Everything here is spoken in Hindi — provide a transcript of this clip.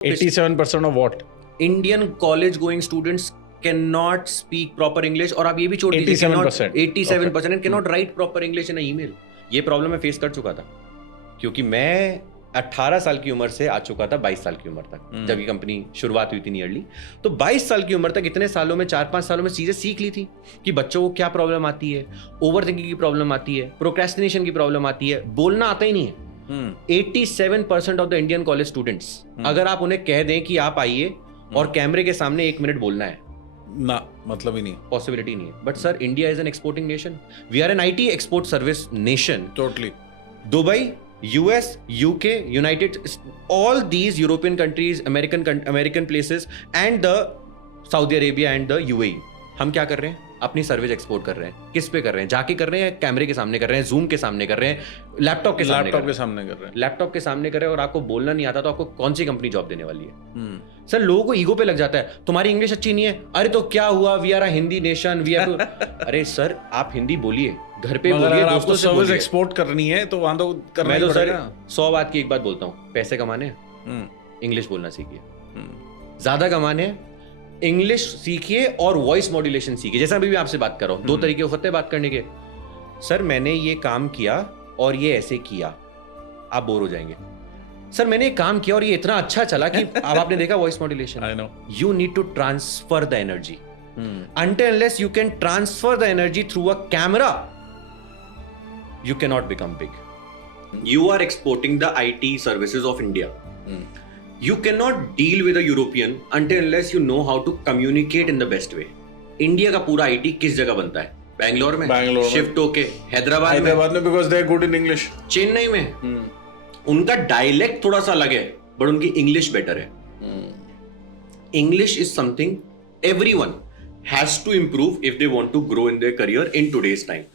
87% of what? Indian college going students cannot speak proper English, और आप ये भी छोड़ दीजिए 87%. 87% and cannot write proper English in a email. ये प्रॉब्लम मैं फेस कर चुका था क्योंकि मैं 18 साल की उम्र से आ चुका था 22 साल की उम्र तक, जब ये कंपनी शुरुआत हुई थी नियरली। तो 22 साल की उम्र तक इतने सालों में 4-5 सालों में चीजें सीख ली थी कि बच्चों को क्या प्रॉब्लम आती है, ओवर थिंकिंग की प्रॉब्लम आती है, प्रोक्रेस्टिनेशन की प्रॉब्लम आती है, बोलना आता ही नहीं है। 87% of the Indian college students, अगर आप उन्हें कह दें कि आप आइए और कैमरे के सामने 1 मिनट बोलना है, ना मतलब ही नहीं, पॉसिबिलिटी नहीं है। But sir, India is an exporting nation, we are an IT export service nation. Totally. Dubai, US, UK, United, all these European countries, American places and the Saudi Arabia and the UAE, हम क्या कर रहे हैं? अपनी सर्विस एक्सपोर्ट कर रहे हैं। किस पे कर रहे हैं? जाके कर रहे हैं, कैमरे के सामने कर रहे हैं, जूम के सामने कर रहे हैं, लैपटॉप के सामने कर रहे हैं, लैपटॉप के सामने कर रहे हैं। और आपको बोलना नहीं आता तो आपको कौन सी कंपनी जॉब देने वाली है? सर, लोगों को ईगो पे लग जाता है, तुम्हारी इंग्लिश अच्छी नहीं है, अरे तो क्या हुआ, we are a Hindi nation, we are अरे सर, आप हिंदी बोलिए, घर पे बोलिए, दोस्तों से सर्विस एक्सपोर्ट करनी है तो वहां तो करना ही पड़ेगा। 100 बात की एक बात बोलता हूँ, पैसे कमाने हैं, इंग्लिश बोलना सीखिए। ज्यादा कमाने हैं, इंग्लिश सीखिए और वॉइस मॉड्यूलेशन सीखिए। जैसा अभी भी आपसे बात कर रहा हूं, 2 तरीके होते हैं बात करने के। सर, मैंने ये काम किया और ये ऐसे किया, आप बोर हो जाएंगे। सर, मैंने ये काम किया और ये इतना अच्छा चला कि अब आपने देखा voice modulation. I know. You need to transfer the energy. Until unless you can transfer the energy through a camera, you cannot become big. You are exporting the IT services of India. You cannot deal with a European until unless you know how to communicate in the best way. India का पूरा IT किस जगह बनता है? बैंगलोर में, शिफ्ट होके हैदराबाद में, because they are good in English. Chennai में उनका डायलेक्ट थोड़ा सा अलग है, बट उनकी इंग्लिश बेटर है। English is something everyone has to improve if they want to grow in their career in today's time.